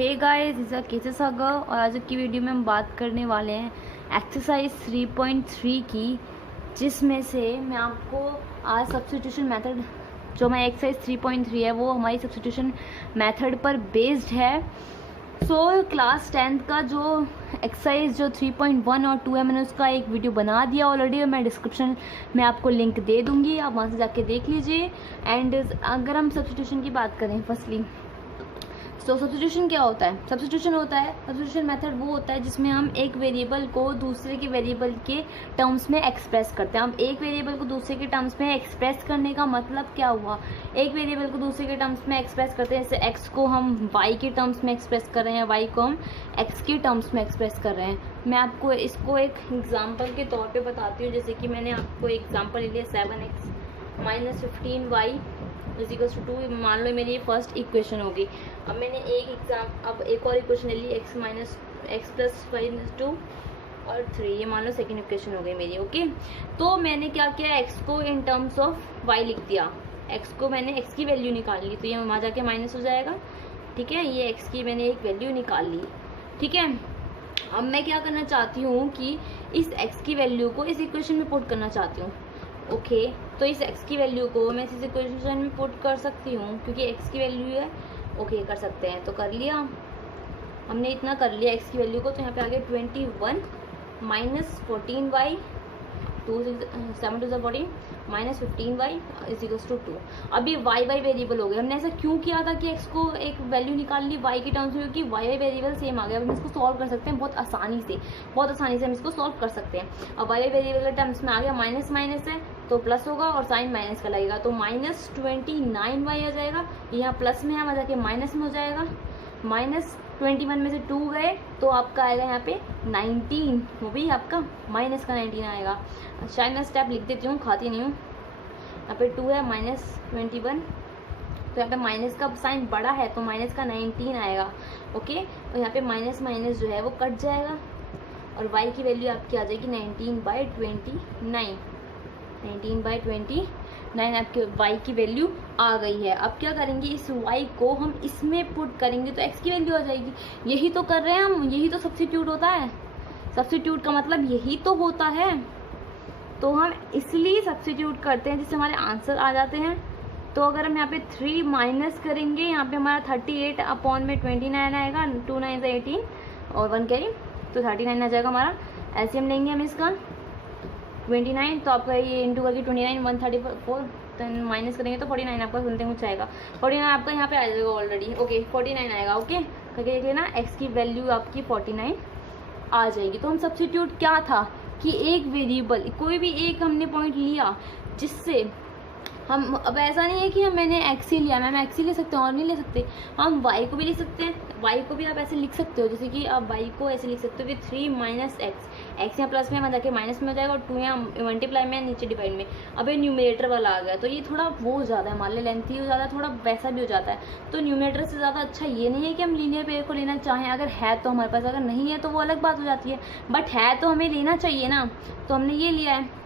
Hey guys, इस केसे सागर और आज की वीडियो में हम बात करने वाले हैं एक्सरसाइज 3.3 की, जिसमें से मैं आपको आज सब्स्टिट्यूशन मेथड जो हमारी एक्सरसाइज 3.3 है वो हमारी सब्स्टिट्यूशन मेथड पर बेस्ड है। सो क्लास 10th का जो एक्सरसाइज जो 3.1 और 2 है, मैंने उसका एक वीडियो बना दिया ऑलरेडी और मैं डिस्क्रिप्शन में आपको लिंक दे दूंगी, आप वहाँ से जाके देख लीजिए। एंड अगर हम सब्स्टिट्यूशन की बात करें फर्स्टली, तो सब्स्टिट्यूशन क्या होता है? सब्स्टिट्यूशन मेथड वो होता है जिसमें हम एक वेरिएबल को दूसरे के वेरिएबल के टर्म्स में एक्सप्रेस करते हैं। हम एक वेरिएबल को दूसरे के टर्म्स में एक्सप्रेस करने का मतलब क्या हुआ? एक वेरिएबल को दूसरे के टर्म्स में एक्सप्रेस करते हैं, जैसे x को हम y के टर्म्स में एक्सप्रेस कर रहे हैं, y को हम x के टर्म्स में एक्सप्रेस कर रहे हैं। मैं आपको इसको एक एग्जाम्पल के तौर पर बताती हूँ। जैसे कि मैंने आपको एग्जाम्पल ले लिया 7x minus 15y is equal to 2। मान लो मेरी ये फर्स्ट इक्वेशन होगी। अब मैंने अब एक और इक्वेशन ले ली x प्लस 2 और 3, ये मान लो सेकेंड इक्वेशन हो गई मेरी। ओके, तो मैंने क्या किया, x को इन टर्म्स ऑफ y लिख दिया। x को मैंने x की वैल्यू निकाल ली, तो ये वहाँ जाके माइनस हो जाएगा। ठीक है, ये x की मैंने एक वैल्यू निकाल ली। ठीक है, अब मैं क्या करना चाहती हूँ कि इस x की वैल्यू को इस इक्वेशन में पुट करना चाहती हूँ। ओके, तो इस x की वैल्यू को मैं इस इक्वेशन में पुट कर सकती हूँ क्योंकि x की वैल्यू है। ओके, कर सकते हैं, तो कर लिया हमने, इतना कर लिया x की वैल्यू को। तो यहाँ पे आ गया 21 minus 14y 7 to 14 minus 15y is equals to 2। अब ये y वेरिएबल हो गए। हमने ऐसा क्यों किया था कि x को एक वैल्यू निकाल ली y के टर्म्स में, क्योंकि y वेरिएबल सेम आ गया। अब हम इसको सॉल्व कर सकते हैं बहुत आसानी से हम इसको सॉल्व कर सकते हैं। अब y वेरिएबल के टर्म्स में आ गया, माइनस माइनस है तो प्लस होगा और साइन माइनस का लगेगा, तो माइनस 29y आ जाएगा। यहाँ प्लस में है, वहाँ जाके माइनस में हो जाएगा। माइनस 21 में से 2 गए तो आपका आएगा यहाँ पे 19, वो भी आपका माइनस का 19 आएगा। शायद मैं स्टेप लिख देती हूँ, खाती नहीं हूँ। यहाँ पे 2 है माइनस 21, तो यहाँ पे माइनस का साइन बड़ा है तो माइनस का 19 आएगा। ओके, और यहाँ पे माइनस माइनस जो है वो कट जाएगा और y की वैल्यू आपकी आ जाएगी 19/29। 19/29 आपके y की वैल्यू आ गई है। अब क्या करेंगे, इस y को हम इसमें पुट करेंगे तो x की वैल्यू आ जाएगी। यही तो कर रहे हैं हम, यही तो सब्स्टिट्यूट होता है। सब्स्टिट्यूट का मतलब यही तो होता है, तो हम इसलिए सब्स्टिट्यूट करते हैं जिससे हमारे आंसर आ जाते हैं। तो अगर हम यहाँ पे 3 माइनस करेंगे, यहाँ पे हमारा 38 अपॉन में 29 आएगा, 2 9 से 18 और 1 कैरी, तो 39 आ जाएगा हमारा। ऐसे हम लेंगे हम इसका 29, तो आपका ये इंटू करके 29 134, तो माइनस करेंगे तो 49 आपका सुनते कुछ आएगा। 49 आपका यहाँ पे आ जाएगा ऑलरेडी। ओके, 49 आएगा। ओके, करके देख लेना, x की वैल्यू आपकी 49 आ जाएगी। तो हम सब्स्टिट्यूट क्या था कि एक वेरिएबल, कोई भी एक हमने पॉइंट लिया जिससे हम, अब ऐसा नहीं है कि मैंने x ही लिया, मैम x ही ले सकते हैं और नहीं ले सकते, हम y को भी लिख सकते हैं। y को भी आप ऐसे लिख सकते हो, जैसे कि आप y को ऐसे लिख सकते हो कि 3 माइनस x यहाँ प्लस में, वहाँ जाके माइनस में हो जाएगा और 2 यहाँ मल्टीप्लाई में, नीचे डिवाइड में। अब ये न्यूमरेटर वाला आ गया, तो ये थोड़ा वो हो जाता है, मान लो लेंथी हो जाता है, थोड़ा वैसा भी हो जाता है। तो न्यूमरेटर से ज़्यादा अच्छा ये नहीं है कि हम लीनियर पेयर को लेना चाहें, अगर है तो हमारे पास, अगर नहीं है तो वो अलग बात हो जाती है, बट है तो हमें लेना चाहिए ना, तो हमने ये लिया है।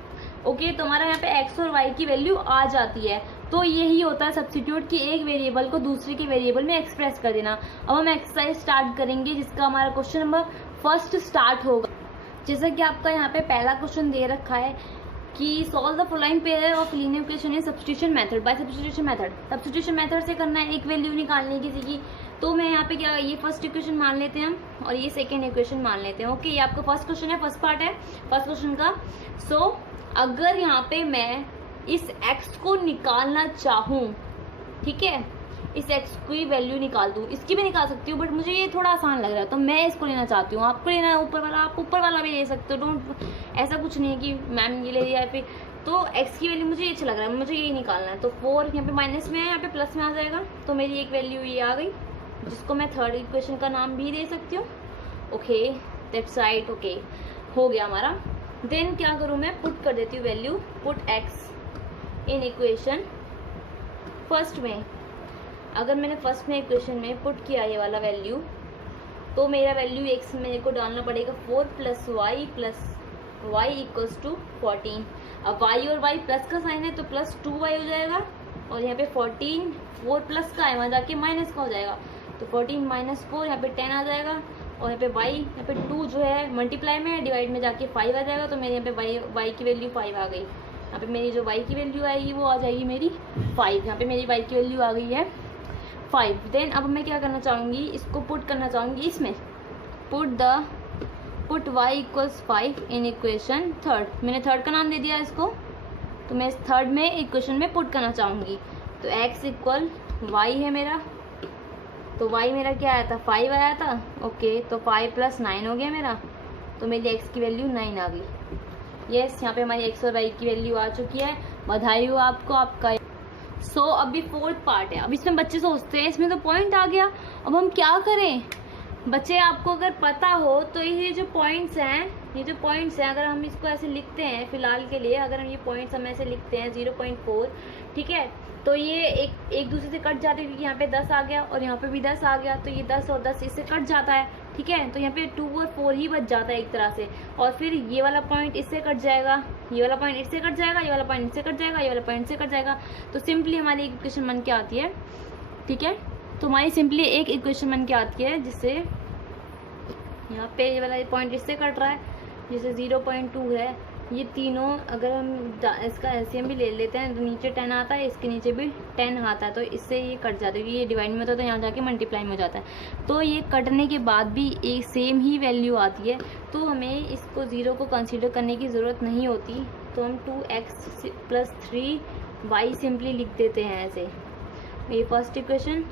ओके, तो हमारा यहाँ पे x और y की वैल्यू आ जाती है। तो यही होता है सब्स्टिट्यूट कि एक वेरिएबल को दूसरे के वेरिएबल में एक्सप्रेस कर देना। अब हम एक्सरसाइज स्टार्ट करेंगे, जिसका हमारा क्वेश्चन नंबर फर्स्ट स्टार्ट होगा। जैसा कि आपका यहाँ पे पहला क्वेश्चन दे रखा है कि solve the following pair of linear equation in substitution method by substitution method. Substitution method से करना है, एक वैल्यू निकालनी किसी की। तो मैं यहाँ पे क्या, ये फर्स्ट इक्वेशन मान लेते हैं हम और ये सेकेंड इक्वेशन मान लेते हैं। ओके, ये आपका फर्स्ट क्वेश्चन है, फर्स्ट पार्ट है फर्स्ट क्वेश्चन का। सो अगर यहाँ पे मैं इस x को निकालना चाहूँ, ठीक है, इस x की वैल्यू निकाल दूँ, इसकी भी निकाल सकती हूँ, बट मुझे ये थोड़ा आसान लग रहा है तो मैं इसको लेना चाहती हूँ। आपको लेना है ऊपर वाला, आप ऊपर वाला भी ले सकते हो। डोंट, ऐसा कुछ नहीं है कि मैम ये ले लिया है फिर। तो x की वैल्यू मुझे ये अच्छा लग रहा है, मुझे यही निकालना है। तो 4 यहाँ पे माइनस में है, यहाँ पे प्लस में आ जाएगा, तो मेरी एक वैल्यू ये आ गई, जिसको मैं थर्ड इक्वेशन का नाम भी दे सकती हूँ। Okay, that's right. ओके, हो गया हमारा। देन क्या करूँ मैं, पुट कर देती हूँ value, put x in equation first में। अगर मैंने फर्स्ट में इक्वेशन में पुट किया ये वाला वैल्यू, तो मेरा वैल्यू x मेरे को डालना पड़ेगा 4 प्लस y इक्वल्स टू 14। अब y और y प्लस का साइन है तो प्लस 2y हो जाएगा, और यहाँ पे 14 4 प्लस का है, वहाँ जाके माइनस का हो जाएगा, तो 14 माइनस 4 यहाँ पे 10 आ जाएगा, और यहाँ पे y यहाँ पे 2 जो है मल्टीप्लाई में, डिवाइड में जाके 5 आ जाएगा, तो मेरे यहाँ पे y की वैल्यू 5 आ गई। यहाँ पे मेरी जो y की वैल्यू आएगी वो आ जाएगी मेरी 5। यहाँ पे मेरी y की वैल्यू आ गई है 5। देन अब मैं क्या करना चाहूँगी, इसको पुट करना चाहूँगी इसमें, पुट y इक्वल्स 5 इन इक्वेशन थर्ड। मैंने थर्ड का नाम दे दिया इसको, तो मैं इस थर्ड में इक्वेशन में पुट करना चाहूँगी। तो x इक्वल y है मेरा, तो y मेरा क्या आया था 5 आया था, ओके। तो 5 + 9 हो गया मेरा, तो मेरी x की वैल्यू 9 आ गई। यस, यहाँ पे हमारी x और y की वैल्यू आ चुकी है। बधाई हो आपको, आपका। सो अभी फोर्थ पार्ट है। अब इसमें बच्चे सोचते हैं इसमें तो पॉइंट आ गया, अब हम क्या करें। बच्चे आपको अगर पता हो तो ये जो पॉइंट्स हैं, अगर हम इसको ऐसे लिखते हैं फिलहाल के लिए, अगर हम ये पॉइंट्स हम ऐसे लिखते हैं 0.4, ठीक है, तो ये एक दूसरे से कट जाते हैं, क्योंकि यहाँ पे 10 आ गया और यहाँ पे भी 10 आ गया, तो ये 10 और 10 इससे कट जाता है, ठीक है। तो यहाँ पे 2 और 4 ही बच जाता है एक तरह से, और फिर ये वाला पॉइंट इससे कट जाएगा, ये वाला पॉइंट इससे कट जाएगा, ये वाला पॉइंट इससे कट जाएगा, ये वाला पॉइंट इससे कट जाएगा। तो सिंपली हमारी इक्वेशन बन के आती है, ठीक है। तो हमारी सिंपली एक इक्वेशन बन के आती है, जिससे यहाँ पे ये वाला पॉइंट इससे कट रहा है, जैसे 0.2 है, ये तीनों अगर हम इसका एलसीएम भी ले लेते हैं तो नीचे 10 आता है, इसके नीचे भी 10 आता है, तो इससे ये कट जाता है। ये डिवाइड में होता है तो यहाँ जाके मल्टीप्लाई में हो जाता है। तो ये कटने के बाद भी एक सेम ही वैल्यू आती है, तो हमें इसको 0 को कंसीडर करने की ज़रूरत नहीं होती। तो हम 2x + 3y सिंपली लिख देते हैं ऐसे, ये फर्स्ट इक्वेशन,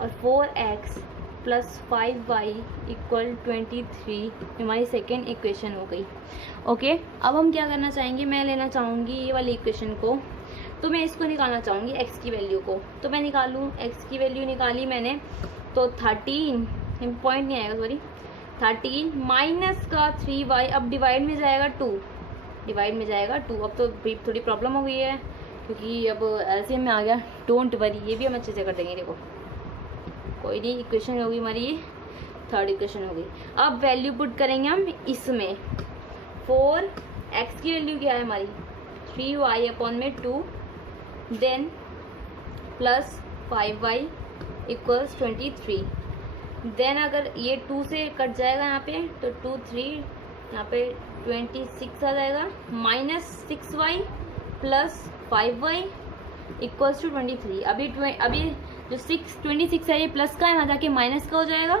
और 4x + 5y = 23 हमारी सेकेंड इक्वेशन हो गई, ओके। अब हम क्या करना चाहेंगे, मैं लेना चाहूँगी ये वाली इक्वेशन को, तो मैं इसको निकालना चाहूँगी x की वैल्यू को। तो मैं निकालूँ, x की वैल्यू निकाली मैंने, तो 13 पॉइंट नहीं आएगा, सॉरी 13 माइनस का 3y, अब डिवाइड में जाएगा 2, डिवाइड में जाएगा 2। अब तो थोड़ी प्रॉब्लम हो गई है, क्योंकि अब एलसीएम में आ गया। डोंट वरी, ये भी हम अच्छे से कर देंगे, देखो कोई नहीं। इक्वेशन होगी हमारी, ये थर्ड इक्वेशन होगी। अब वैल्यू पुट करेंगे हम इसमें, 4x की वैल्यू क्या है हमारी 3y/2, then plus 5y = 23। Then अगर ये 2 से कट जाएगा यहाँ पे, तो 2 3 यहाँ पे 26 आ जाएगा, -6y + 5y = 23। अभी जो 26 है ये प्लस का है, यहाँ जाके माइनस का हो जाएगा।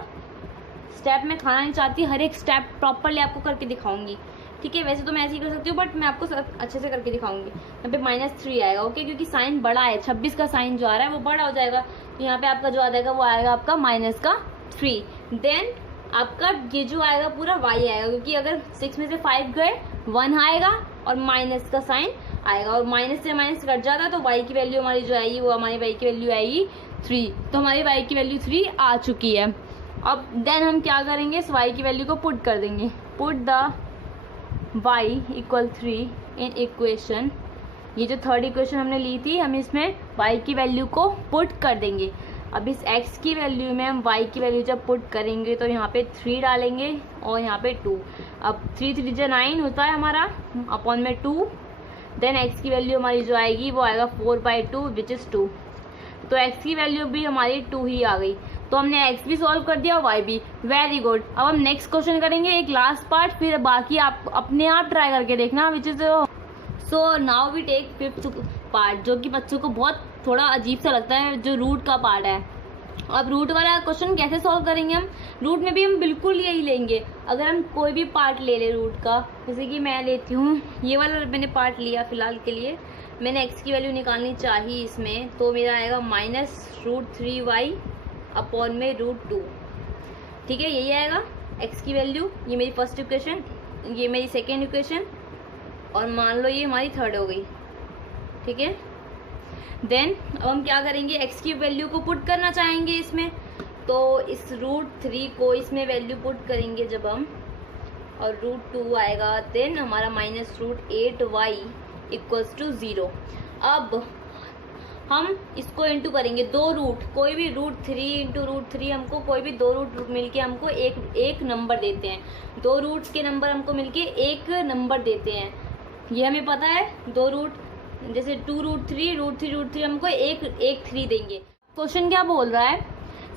स्टेप में खाना नहीं चाहती, हर एक स्टेप प्रॉपरली आपको करके दिखाऊंगी, ठीक है। वैसे तो मैं ऐसे ही कर सकती हूँ, बट मैं आपको अच्छे से करके दिखाऊंगी। यहाँ पे -3 आएगा, ओके, क्योंकि साइन बड़ा है, 26 का साइन जो आ रहा है वो बड़ा हो जाएगा, तो यहाँ पे आपका जो आ जाएगा वो आएगा आपका -3। देन आपका ये जो आएगा पूरा y आएगा, क्योंकि अगर 6 में से 5 गए 1 आएगा और माइनस का साइन आएगा, और माइनस से माइनस कट जाता है, तो y की वैल्यू हमारी जो आएगी वो हमारी y की वैल्यू आएगी 3। तो हमारी y की वैल्यू 3 आ चुकी है। अब देन हम क्या करेंगे, इस y की वैल्यू को पुट कर देंगे, put the y = 3 in equation. ये जो थर्ड इक्वेशन हमने ली थी, हम इसमें y की वैल्यू को पुट कर देंगे। अब इस x की वैल्यू में हम y की वैल्यू जब पुट करेंगे तो यहाँ पे 3 डालेंगे और यहाँ पे 2। अब 3 3 9 होता है हमारा, अपॉन में 2। देन x की वैल्यू हमारी जो आएगी वो आएगा 4/2 विच इज़ 2। तो x की वैल्यू भी हमारी 2 ही आ गई। तो हमने x भी सॉल्व कर दिया और y भी, वेरी गुड। अब हम नेक्स्ट क्वेश्चन करेंगे, एक लास्ट पार्ट, फिर बाकी आप अपने आप ट्राई करके देखना, which is so now we take fifth part, जो कि बच्चों को बहुत थोड़ा अजीब सा लगता है, जो रूट का पार्ट है। अब रूट वाला क्वेश्चन कैसे सॉल्व करेंगे हम, रूट में भी हम बिल्कुल यही लेंगे। अगर हम कोई भी पार्ट ले ले रूट का, जैसे कि मैं लेती हूँ ये वाला, मैंने पार्ट लिया फिलहाल के लिए, मैंने x की वैल्यू निकालनी चाहिए इसमें, तो मेरा आएगा -√3y अपॉन में √2, ठीक है, यही आएगा x की वैल्यू। ये मेरी फर्स्ट इक्वेशन, ये मेरी सेकेंड इक्वेशन, और मान लो ये हमारी थर्ड हो गई, ठीक है। देन अब हम क्या करेंगे, x की वैल्यू को पुट करना चाहेंगे इसमें, तो इस √3 को इसमें वैल्यू पुट करेंगे जब हम, और √2 आएगा, देन हमारा -√8y = 0। अब हम इसको इंटू करेंगे, 2 रूट, कोई भी √3 × √3, हमको कोई भी 2 रूट मिलके हमको एक नंबर देते हैं। 2 रूट के नंबर हमको मिलके एक नंबर देते हैं, ये हमें पता है। 2 रूट, जैसे 2√3 √3 √3 हमको एक 3 देंगे। क्वेश्चन क्या बोल रहा है,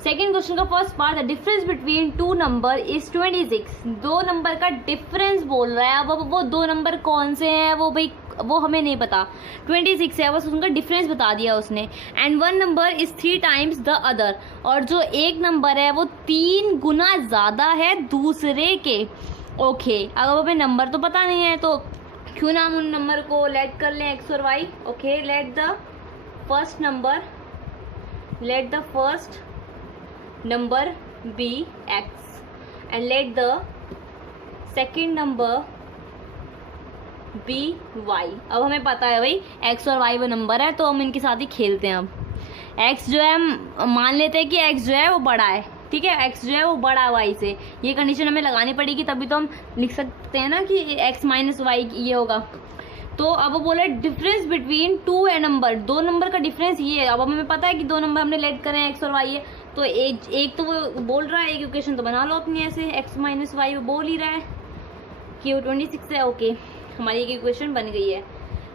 सेकेंड क्वेश्चन का first part, the difference between two number is 26। दो नंबर का डिफरेंस बोल रहा है। अब वो दो नंबर कौन से हैं वो भाई वो हमें नहीं पता। 26 है, बस उनका डिफरेंस बता दिया उसने। And one number is 3 times the other, और जो एक नंबर है वो 3 गुना ज्यादा है दूसरे के। ओके, अगर हमें नंबर तो पता नहीं है तो क्यों ना हम उन नंबर को लेट कर लें एक्स और वाई। Okay, let the first number be x and let the second number be y। अब हमें पता है भाई x और y वो नंबर है, तो हम इनके साथ ही खेलते हैं। अब x जो है हम मान लेते हैं कि x जो है वो बड़ा है, ठीक है, x जो है वो बड़ा है y से। ये कंडीशन हमें लगानी पड़ेगी, तभी तो हम लिख सकते हैं ना कि x माइनस वाई ये होगा। तो अब वो बोला डिफरेंस बिटवीन टू ए नंबर, दो नंबर का डिफरेंस ये है। अब हमें पता है कि दो नंबर हमने लेट करें एक्स और वाई है, तो एक तो वो बोल रहा है, एक इक्वेशन तो बना लो अपनी ऐसे, एक्स माइनस वाई वो बोल ही रहा है कि वो 26 है। ओके, हमारी एक इक्वेशन बन गई है।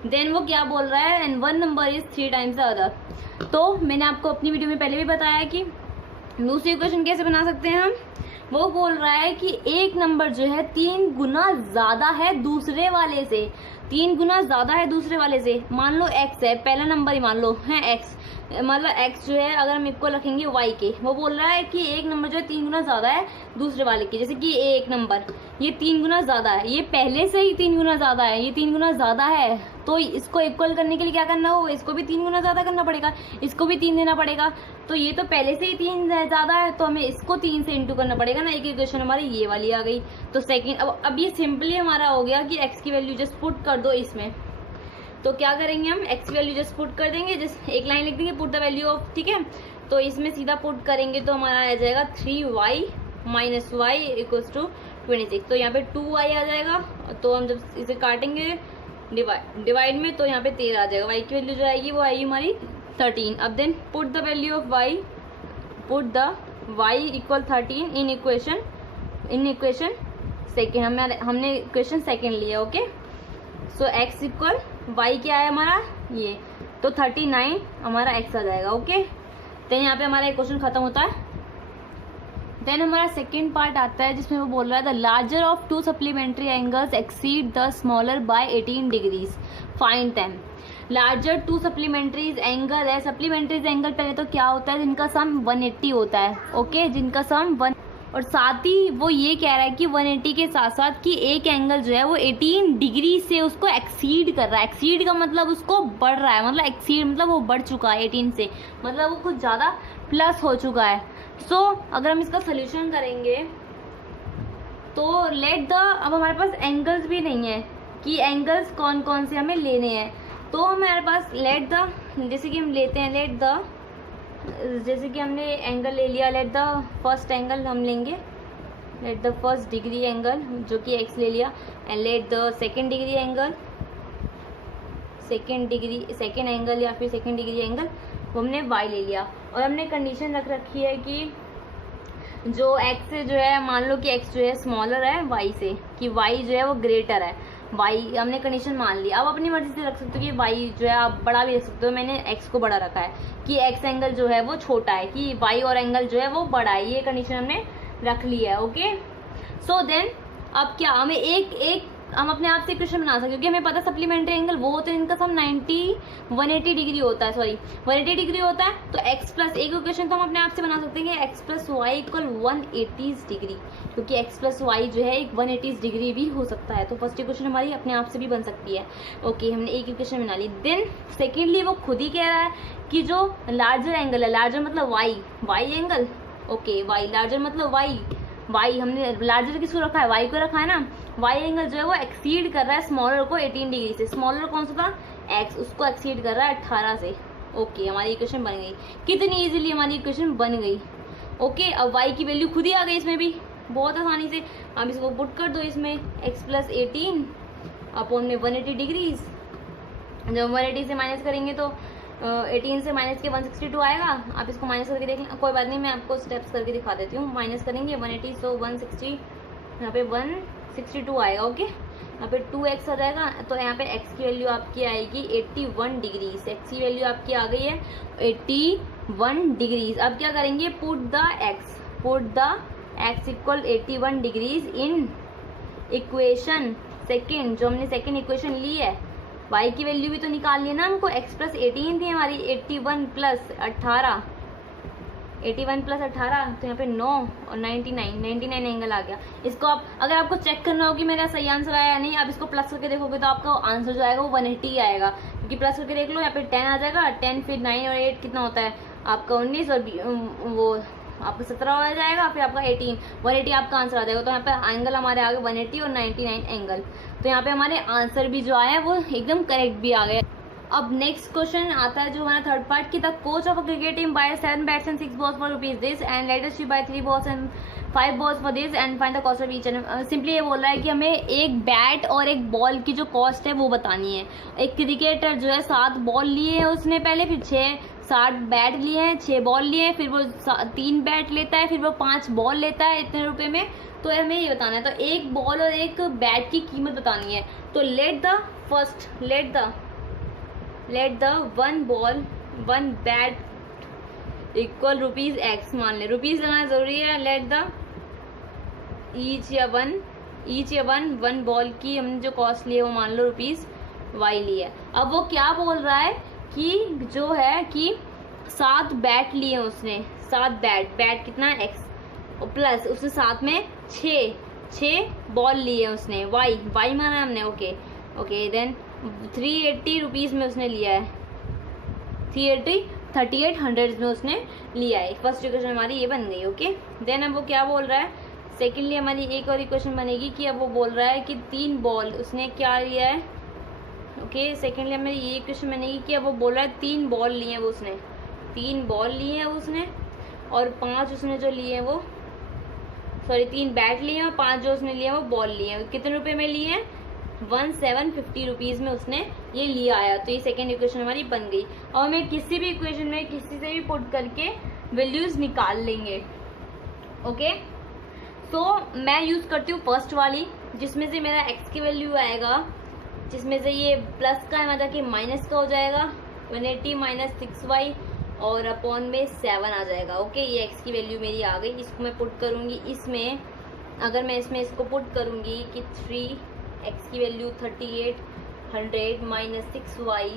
देन वो क्या बोल रहा है, and one number is 3 times the other. तो मैंने आपको अपनी वीडियो में पहले भी बताया कि दूसरी इक्वेशन कैसे बना सकते हैं हम। वो बोल रहा है कि एक नंबर जो है 3 गुना ज्यादा है दूसरे वाले से, 3 गुना ज्यादा है दूसरे वाले से। मान लो x है, पहला नंबर ही मान लो है x, मतलब x जो है अगर हम इसको रखेंगे y के, वो बोल रहा है कि एक नंबर जो है 3 गुना ज्यादा है दूसरे वाले के। जैसे कि एक नंबर ये 3 गुना ज्यादा है, ये पहले से ही 3 गुना ज्यादा है, ये 3 गुना ज्यादा है, तो इसको इक्वल करने के लिए क्या करना होगा, इसको भी 3 गुना ज्यादा करना पड़ेगा, इसको भी 3 देना पड़ेगा। तो ये तो पहले से ही 3 ज्यादा है, तो हमें इसको 3 से इंटू करना पड़ेगा ना। एक इक्वेशन हमारी ये वाली आ गई। तो सेकंड, अब ये सिंपली हमारा हो गया कि x की वैल्यू जस्ट पुट कर दो इसमें। तो क्या करेंगे हम, x की वैल्यू जस्ट पुट कर देंगे, जस्ट एक लाइन लिख देंगे पुट द वैल्यू ऑफ, ठीक है। तो इसमें सीधा पुट करेंगे तो हमारा आ जाएगा 3y minus Y equals to 26। तो यहाँ पे 2y आ जाएगा। तो हम जब इसे काटेंगे डिवाइड में, तो यहाँ पे 13 आ जाएगा। y की वैल्यू जो आएगी वो आएगी हमारी 13। अब then put the value of y, put the y equal 13 in equation second. हमने इक्वेशन सेकेंड लिया। Okay, so x equal y क्या है हमारा ये, तो 39 हमारा x आ जाएगा। ओके, देन यहाँ पे हमारा एक क्वेश्चन खत्म होता है। देन हमारा सेकेंड पार्ट आता है जिसमें वो बोल रहा है the larger of 2 supplementary angles exceed the smaller by 18 degrees, find them. Larger 2 supplementaries angle है। सप्लीमेंट्रीज एंगल पहले तो क्या होता है, जिनका सम 180 होता है। ओके, जिनका सम 1, और साथ ही वो ये कह रहा है कि 180 के साथ साथ कि एक एंगल जो है वो 18 डिग्री से उसको एक्सीड कर रहा है। एक्सीड का मतलब उसको बढ़ रहा है, मतलब एक्सीड मतलब वो बढ़ चुका है 18 से, मतलब वो कुछ ज़्यादा प्लस हो चुका है। सो अगर हम इसका सोल्यूशन करेंगे तो लेट द, अब हमारे पास एंगल्स भी नहीं है कि एंगल्स कौन कौन से हमें लेने हैं। तो हमारे पास लेट द, जैसे कि हम लेते हैं लेट द, जैसे कि हमने एंगल ले लिया, लेट द फर्स्ट एंगल हम लेंगे, late the first degree angle जो कि x ले लिया, and let the second degree angle, second angle या फिर सेकेंड डिग्री एंगल वो हमने y ले लिया। और हमने कंडीशन रख रखी है कि जो x से जो है, मान लो कि x जो है स्मॉलर है y से, कि y जो है वो ग्रेटर है, y हमने कंडीशन मान ली। अब अपनी मर्जी से रख सकते हो कि y जो है आप बड़ा भी रख सकते हो। मैंने x को बड़ा रखा है कि x एंगल जो है वो छोटा है, कि y और एंगल जो है वो बड़ा है, ये कंडीशन हमने रख ली है। ओके, सो देन अब क्या हमें हम अपने आप से इक्वेशन बना सकते हैं, क्योंकि हमें पता सप्लीमेंट्री एंगल वो होते हैं जिनका सम 180 डिग्री होता है, 180 डिग्री होता है। तो x प्लस एक इक्वेशन तो हम अपने आप से बना सकते हैं कि x plus y equal 180 degree, क्योंकि x प्लस वाई जो है एक 180 डिग्री भी हो सकता है। तो फर्स्ट इक्वेशन हमारी अपने आप से भी बन सकती है। ओके, हमने एक इक्वेशन बना ली। देन सेकेंडली वो खुद ही कह रहा है कि जो लार्जर एंगल है, लार्जर मतलब y angle, okay y larger मतलब वाई हमने लार्जर किसको रखा है, वाई को रखा है ना। वाई एंगल जो है वो एक्सीड कर रहा है स्मॉलर को 18 डिग्री से। स्मॉलर कौन सा था, एक्स, उसको एक्सीड कर रहा है 18 से। ओके, हमारी इक्वेशन बन गई। कितनी इजीली हमारी इक्वेशन बन गई। ओके, अब वाई की वैल्यू खुद ही आ गई इसमें भी बहुत आसानी से। आप इसको पुट कर दो इसमें, एक्स प्लस 18 अपॉन में 180 डिग्रीज। जब 180 से माइनस करेंगे तो 18 से माइनस के 162 आएगा। आप इसको माइनस करके देख लें, कोई बात नहीं, मैं आपको स्टेप्स करके दिखा देती हूँ। माइनस करेंगे 180, सो 160, यहाँ पे 162 आएगा। ओके, यहाँ पे 2x आ जाएगा, तो यहाँ पे x की वैल्यू आपकी आएगी 81 डिग्रीज। x की वैल्यू आपकी आ गई है 81 डिग्रीज। अब क्या करेंगे, put the x equal 81 degrees in equation second, जो हमने सेकेंड इक्वेशन ली है। y की वैल्यू भी तो निकाल है ना हमको, x प्लस 18 थी हमारी, 81 प्लस 18, 81 प्लस 18, तो यहाँ पे 9 और 99 एंगल आ गया। इसको आप अगर आपको चेक करना हो कि मेरा सही आंसर आया या नहीं, आप इसको प्लस करके देखोगे तो आपका आंसर जो आएगा वो 180 आएगा, क्योंकि प्लस करके देख लो, यहाँ पे 10 आ जाएगा, 10 फिर 9 और 8 कितना होता है आपका 19, और वो आपका 17 हो जाएगा, फिर आपका 18, 180 आपका आंसर आ जाएगा। तो यहाँ पे एंगल हमारे आ गए 180 और 99 एंगल। तो यहाँ पे हमारे आंसर भी जो आया वो एकदम करेक्ट भी आ गया। अब नेक्स्ट क्वेश्चन आता है जो हमारा थर्ड पार्ट की, the coach of a cricket team by 7 bats and 6 balls for rupees this and latest by 3 balls and 5 balls for this and find the cost of each and. Simply ये बोल रहा है कि हमें एक bat और एक बॉल की जो कॉस्ट है वो बतानी है। एक क्रिकेटर जो है 7 बॉल लिए हैं उसने पहले, फिर 7 बैट लिए हैं, 6 बॉल लिए हैं, फिर वो 3 बैट लेता है, फिर वो 5 बॉल लेता है इतने रुपए में। तो हमें ये बताना है, तो एक बॉल और एक बैट की कीमत बतानी है। तो let the 1 ball 1 bat equal rupees x, मान ले रुपीज लगाना जरूरी है। लेट द ईच या वन बॉल की हमने जो कॉस्ट ली है वो मान लो रुपीज y ली है। अब वो क्या बोल रहा है कि जो है कि 7 बैट लिए उसने, 7 बैट कितना है x, और प्लस उसने साथ में 6 बॉल लिए उसने, y माना हमने। ओके देन 380 रुपीज में उसने लिया है, 3800 में उसने लिया है। फर्स्ट इक्वेशन हमारी ये बन गई। ओके देन अब वो क्या बोल रहा है, सेकेंडली हमारी एक और इक्वेशन बनेगी कि अब वो बोल रहा है कि 3 बॉल उसने क्या लिया है। ओके सेकेंडली हमारी ये इक्वेशन बनेगी कि अब वो बोल रहा है 3 बॉल लिए हैं वो उसने, 3 बॉल लिए हैं उसने, और 5 उसने जो लिए हैं वो 3 बैट लिए हैं और 5 जो उसने लिए हैं वो बॉल लिए हैं। कितने रुपए में लिए हैं, 1750 रुपीज में उसने ये लिया आया। तो ये सेकेंड इक्वेशन हमारी बन गई। और हमें किसी भी इक्वेशन में किसी से भी पुट करके वैल्यूज निकाल लेंगे। ओके सो मैं यूज करती हूँ फर्स्ट वाली, जिसमें से मेरा x की वैल्यू आएगा, जिसमें से ये प्लस का है मतलब कि माइनस का हो जाएगा 180 माइनस 6y और अपॉन में 7 आ जाएगा। ओके ये x की वैल्यू मेरी आ गई। इसको मैं पुट करूंगी इसमें, अगर मैं इसमें इसको पुट करूंगी कि 3x की वैल्यू 3800 माइनस 6y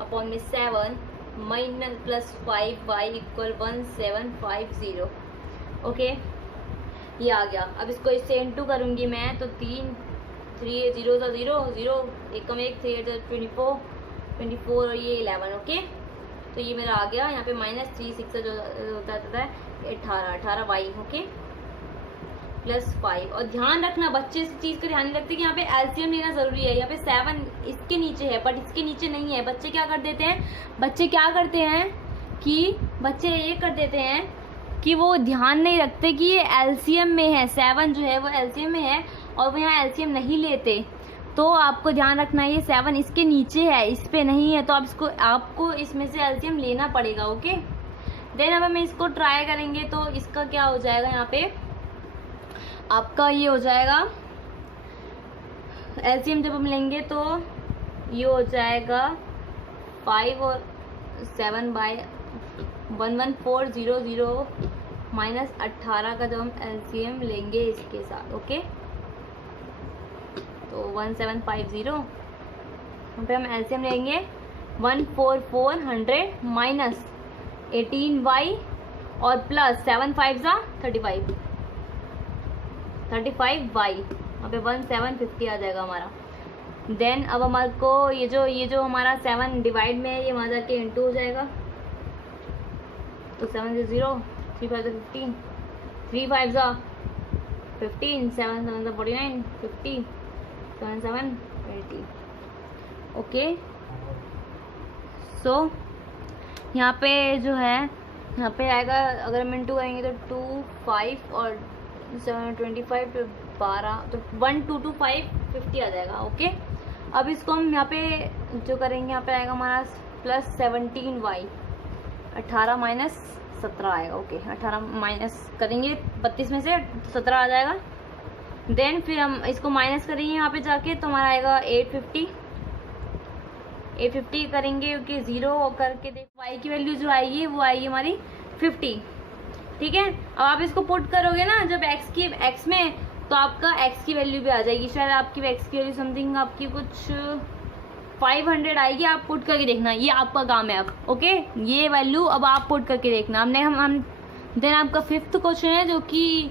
अपॉन में 7 minus plus 5y equal 1750। Okay ये आ गया। अब इसको इससे इंटू करूंगी मैं, तो 3 0 0 1 कम 1 3 24 और ये 11। ओके तो ये मेरा आ गया। यहाँ पे माइनस 3 6 जो होता है 18 y। Okay plus 5। और ध्यान रखना बच्चे इस चीज का ध्यान नहीं रखते कि यहाँ पे एलसीएम लेना जरूरी है। यहाँ पे 7 इसके नीचे है बट इसके नीचे नहीं है। बच्चे क्या करते हैं कि वो ध्यान नहीं रखते कि ये एलसीएम में है, 7 जो है वो एलसीएम में है और वो यहाँ एलसीएम नहीं लेते। तो आपको ध्यान रखना है ये 7 इसके नीचे है, इस पे नहीं है, तो आपको इसमें से एलसीएम लेना पड़ेगा। ओके देन अब हम इसको ट्राई करेंगे तो इसका क्या हो जाएगा, यहाँ पे आपका ये हो जाएगा एलसीएम जब हम लेंगे तो ये हो जाएगा 5 और 7 बाय 11400 माइनस 18 का जब हम एलसीएम लेंगे इसके साथ। ओके तो 1750 यहाँ पे हम एलसीएम लेंगे 14400 माइनस 18y और प्लस 7 5 35y, यहाँ पे 1750 आ जाएगा हमारा। देन अब हमारे को ये जो हमारा 7 डिवाइड में है ये वहाँ जाके इंटू हो जाएगा, तो 7 से 0 3 5 15 3 5 15 7 7 49 50 7 7 20। ओके सो यहाँ पे जो है यहाँ पे आएगा, अगर हम इंटू करेंगे तो 2 5 और 7 25 तो 12 तो 1 2 2 5 50 आ जाएगा। ओके अब इसको हम यहाँ पे जो करेंगे, यहाँ पे आएगा हमारा प्लस 17y 18 माइनस 17 आएगा। ओके 18 माइनस करेंगे 32 में से 17 आ जाएगा। देन फिर हम इसको माइनस करेंगे यहाँ पे जाके, तो हमारा आएगा 850 करेंगे क्योंकि 0 करके देख y की वैल्यू जो आएगी वो आएगी हमारी 50। ठीक है, अब आप इसको पुट करोगे ना जब x में, तो आपका x की वैल्यू भी आ जाएगी। शायद आपकी x की वैल्यू समथिंग आपकी कुछ 500 आएगी। आप पुट करके देखना, ये आपका काम है अब। ओके, ये वैल्यू अब आप पुट करके देखना। हम देन आपका 5th क्वेश्चन है जो कि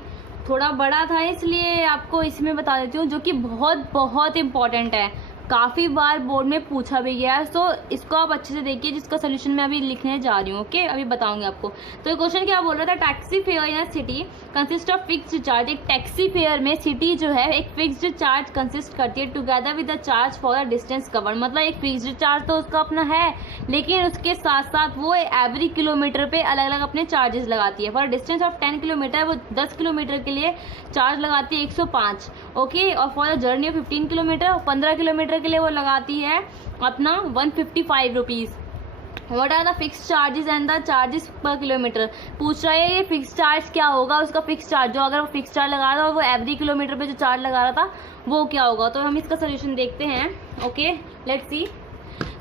थोड़ा बड़ा था, इसलिए आपको इसमें बता देती हूँ, जो कि बहुत बहुत इम्पोर्टेंट है, काफ़ी बार बोर्ड में पूछा भी गया है। सो इसको आप अच्छे से देखिए, जिसका सोल्यूशन मैं अभी लिखने जा रही हूँ। ओके, अभी बताऊंगी आपको। तो ये क्वेश्चन क्या बोल रहा था, taxi fair in a city consist of fixed charge. एक टैक्सी फेयर में सिटी जो है एक फिक्स्ड चार्ज कंसिस्ट करती है together with the charge for the distance cover. मतलब एक फिक्स्ड चार्ज तो उसका अपना है, लेकिन उसके साथ साथ वो एवरी किलोमीटर पे अलग अलग अपने चार्जेस लगाती है। फॉर डिस्टेंस ऑफ 10 किलोमीटर वो 10 किलोमीटर के लिए चार्ज लगाती है 105। ओके, और for the journey of 15 kilometre, 15 kilometre के लिए वो लगाती है अपना 155 rupees. What are the fix charges and the charges per kilometre. पूछ रहा है ये फिक्स चार्ज क्या होगा, उसका फिक्स चार्ज जो अगर वो फिक्स चार्ज लगा रहा था और वो एवरी किलोमीटर पे जो चार्ज लगा रहा था वो क्या होगा। तो हम इसका सोल्यूशन देखते हैं। Okay, let's see.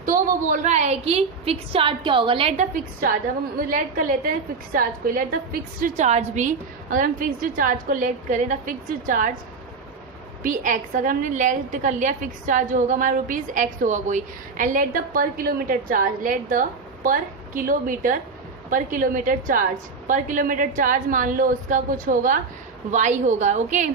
तो वो बोल रहा है कि फिक्स चार्ज क्या होगा। लेट द फिक्स चार्ज, अब हम लेट कर लेते हैं फिक्स चार्ज को। लेट द फिक्स्ड चार्ज भी, अगर हम फिक्स्ड चार्ज को लेट करें, the fixed charge P x, अगर हमने लेट कर लिया फिक्स चार्ज जो होगा हमारा रुपीज एक्स होगा कोई। एंड लेट द पर किलोमीटर चार्ज, लेट द पर किलोमीटर चार्ज मान लो उसका कुछ होगा वाई होगा। ओके,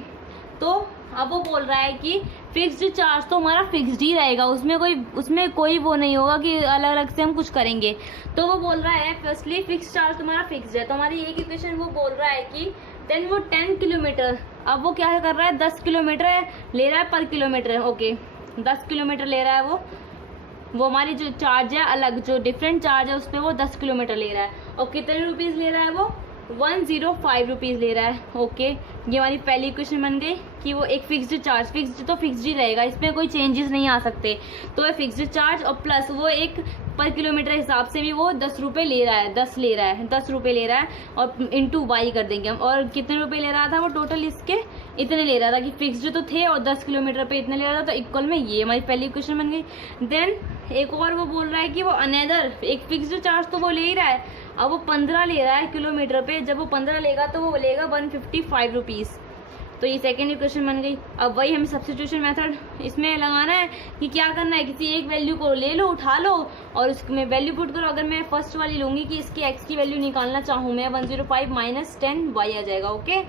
तो अब वो बोल रहा है कि फिक्स्ड चार्ज तो हमारा फिक्स्ड ही रहेगा, उसमें कोई वो नहीं होगा कि अलग अलग से हम कुछ करेंगे। तो वो बोल रहा है फर्स्टली फिक्स चार्ज तुम्हारा फिक्स्ड है, तो हमारी एक इक्वेशन वो बोल रहा है कि देन वो 10 किलोमीटर, अब वो क्या कर रहा है 10 किलोमीटर ले रहा है पर किलोमीटर। ओके, 10 किलोमीटर ले रहा है वो हमारी जो चार्ज है अलग, जो डिफरेंट चार्ज है उस पर वो 10 किलोमीटर ले रहा है। और कितने रुपीज ले रहा है वो 105 रुपीज ले रहा है। ओके, ये हमारी पहली इक्वेशन बन गई कि वो एक फिक्स्ड चार्ज, फिक्स्ड तो फिक्स्ड ही रहेगा, इसमें कोई चेंजेस नहीं आ सकते। तो ये फिक्स्ड चार्ज और प्लस वो एक पर किलोमीटर हिसाब से भी वो 10 रुपये ले रहा है, 10 रुपये ले रहा है और इंटू वाई कर देंगे हम। और कितने रुपए ले रहा था वो टोटल इसके इतने ले रहा था कि फिक्स्ड तो थे और 10 किलोमीटर पे इतने ले रहा था, तो इक्वल में ये हमारी पहली इक्वेशन बन गई। देन एक और वो बोल रहा है कि वो अनदर एक फिक्स्ड चार्ज तो वो ले ही रहा है, अब वो 15 ले रहा है किलोमीटर पे। जब वो 15 लेगा तो वो लेगा 155 रुपीज। तो ये सेकेंड इक्वेशन बन गई। अब वही हमें सब्स्टिट्यूशन मेथड इसमें लगाना है कि क्या करना है, किसी एक वैल्यू को ले लो, उठा लो और उसमें वैल्यू पुट करो। अगर मैं फर्स्ट वाली लूंगी कि इसकी एक्स की वैल्यू निकालना चाहूँ मैं, 105 माइनस 10 वाई आ जाएगा। ओके,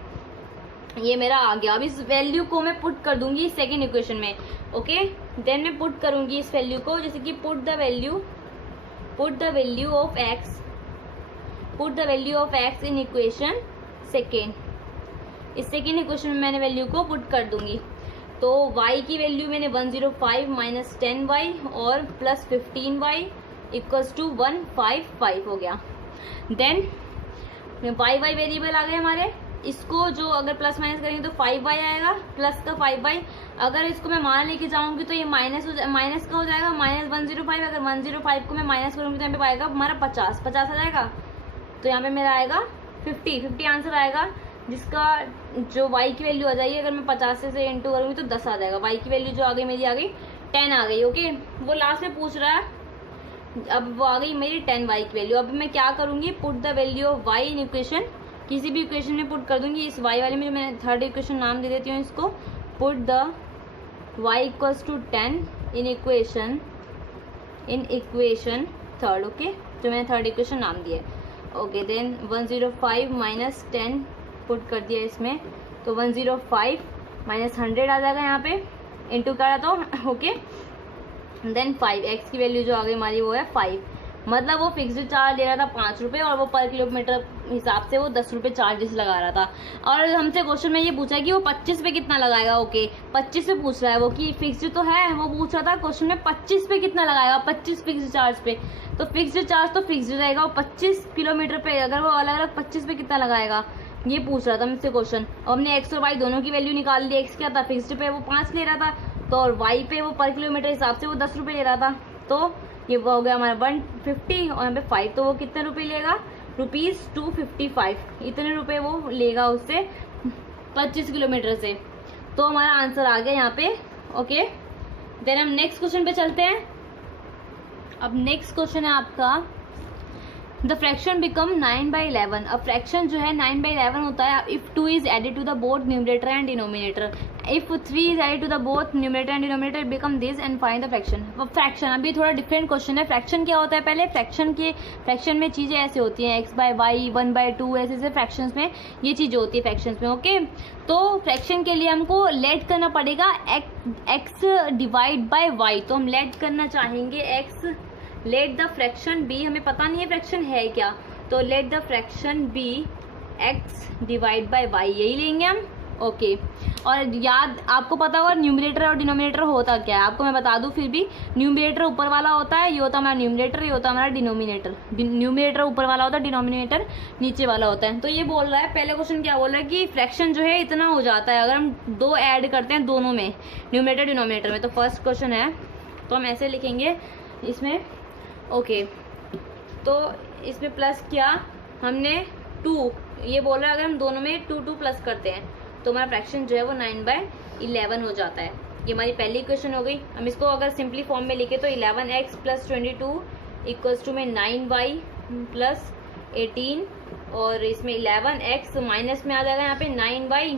ये मेरा आ गया। अब इस वैल्यू को मैं पुट कर दूंगी सेकेंड इक्वेशन में। ओके, देन मैं पुट करूंगी इस वैल्यू को, जैसे कि put the value of x in equation second. इस सेकेंड इक्वेशन में मैंने वैल्यू को पुट कर दूंगी। तो y की वैल्यू मैंने 105 माइनस 10y और प्लस 15y इक्वल्स टू 155 हो गया। देन y वेरिएबल आ गए हमारे, इसको जो अगर प्लस माइनस करेंगे तो 5y आएगा, प्लस का 5y। अगर इसको मैं मान लेके जाऊंगी तो ये माइनस का हो जाएगा, माइनस 105। अगर 105 को मैं माइनस करूंगी तो यहाँ पे आएगा हमारा 50 आ जाएगा। तो यहाँ पे मेरा आएगा 50 आंसर आएगा, जिसका जो y की वैल्यू आ जाएगी, अगर मैं 50 से इंटू करूंगी तो 10 आ जाएगा। y की वैल्यू जो आ गई मेरी आ गई 10 आ गई। ओके, वो लास्ट में पूछ रहा है, अब वो आ गई मेरी 10 y की वैल्यू। अब मैं क्या करूंगी, put the value of y in equation, किसी भी इक्वेशन में पुट कर दूंगी। इस y वाले में जो मैंने थर्ड इक्वेशन नाम दे देती हूँ इसको, put the y equals to 10 in equation third. Okay, जो मैंने थर्ड इक्वेशन नाम दिया है। ओके, देन 105 माइनस 10 पुट कर दिया इसमें, तो 105 माइनस 100 आ जाएगा यहाँ पे, इंटू करा तो। ओके, देन 5 एक्स की वैल्यू जो आ गई हमारी वो है 5। मतलब वो फिक्स्ड चार्ज ले रहा था 5 रुपये और वो पर किलोमीटर हिसाब से वो 10 रुपये चार्जेस लगा रहा था। और हमसे क्वेश्चन में ये पूछा कि वो 25 पे कितना लगाएगा। ओके, 25 पे पूछ रहा है वो, कि फिक्स्ड तो है, वो पूछ रहा था क्वेश्चन में 25 पे कितना लगाएगा, 25 फिक्स्ड चार्ज पे। तो फिक्स्ड चार्ज तो फिक्स्ड रहेगा, और 25 किलोमीटर पे अगर वो अलग अलग 25 पे कितना लगाएगा ये पूछ रहा था मुझसे क्वेश्चन। और हमने एक्स और वाई दोनों की वैल्यू निकाल ली। एक्स क्या था, फिक्स्ड पे वो 5 ले रहा था, तो और वाई पे वो पर किलोमीटर हिसाब से वो 10 रुपये ले रहा था। तो ये वो हो गया हमारा 150 और यहाँ पे 5, तो वो कितने रुपए लेगा, ₹255। इतने रुपए वो लेगा उससे 25 किलोमीटर से। तो हमारा आंसर आ गया यहाँ पे। ओके, देन हम नेक्स्ट क्वेश्चन पे चलते हैं। अब नेक्स्ट क्वेश्चन है आपका, द फ्रैक्शन बिकम 9/11। अब फ्रैक्शन जो है 9/11 होता है if 2 is added to the both numerator and denominator. If 3 is added to the both numerator and denominator become this and find the fraction. अब फ्रैक्शन, अभी थोड़ा डिफरेंट क्वेश्चन है। Fraction क्या होता है, पहले फ्रैक्शन में चीजें ऐसे होती हैं x/y 1/2 ऐसे फ्रैक्शन में ये चीजें होती है फ्रैक्शन में। ओके, तो फ्रैक्शन के लिए हमको लेट करना पड़ेगा x डिवाइड बाय y। तो हम लेट करना चाहेंगे x, let the fraction be, हमें पता नहीं है फ्रैक्शन है क्या, तो let the fraction be x divide by y, यही लेंगे हम। ओके, और याद आपको पता होगा न्यूमरेटर और डिनोमिनेटर होता क्या है, आपको मैं बता दूं फिर भी। न्यूमरेटर ऊपर वाला होता है, ये होता है हमारा न्यूमरेटर, ये होता है हमारा डिनोमिनेटर। न्यूमरेटर ऊपर वाला होता है, डिनोमिनेटर नीचे वाला होता है। तो ये बोल रहा है, पहले क्वेश्चन क्या बोल रहा है कि फ्रैक्शन जो है इतना हो जाता है अगर हम 2 ऐड करते हैं दोनों में, न्यूमरेटर डिनोमिनेटर में। तो फर्स्ट क्वेश्चन है, तो हम ऐसे लिखेंगे इसमें। ओके, तो इसमें प्लस किया हमने 2, ये बोल रहा है अगर हम दोनों में 2 प्लस करते हैं तो हमारा फ्रैक्शन जो है वो 9/11 हो जाता है। ये हमारी पहली इक्वेशन हो गई। हम इसको अगर सिंपली फॉर्म में लिखे तो 11x + 22 इक्वल्स टू में 9y + 18, और इसमें 11x माइनस में आ जाएगा यहाँ पे 9y,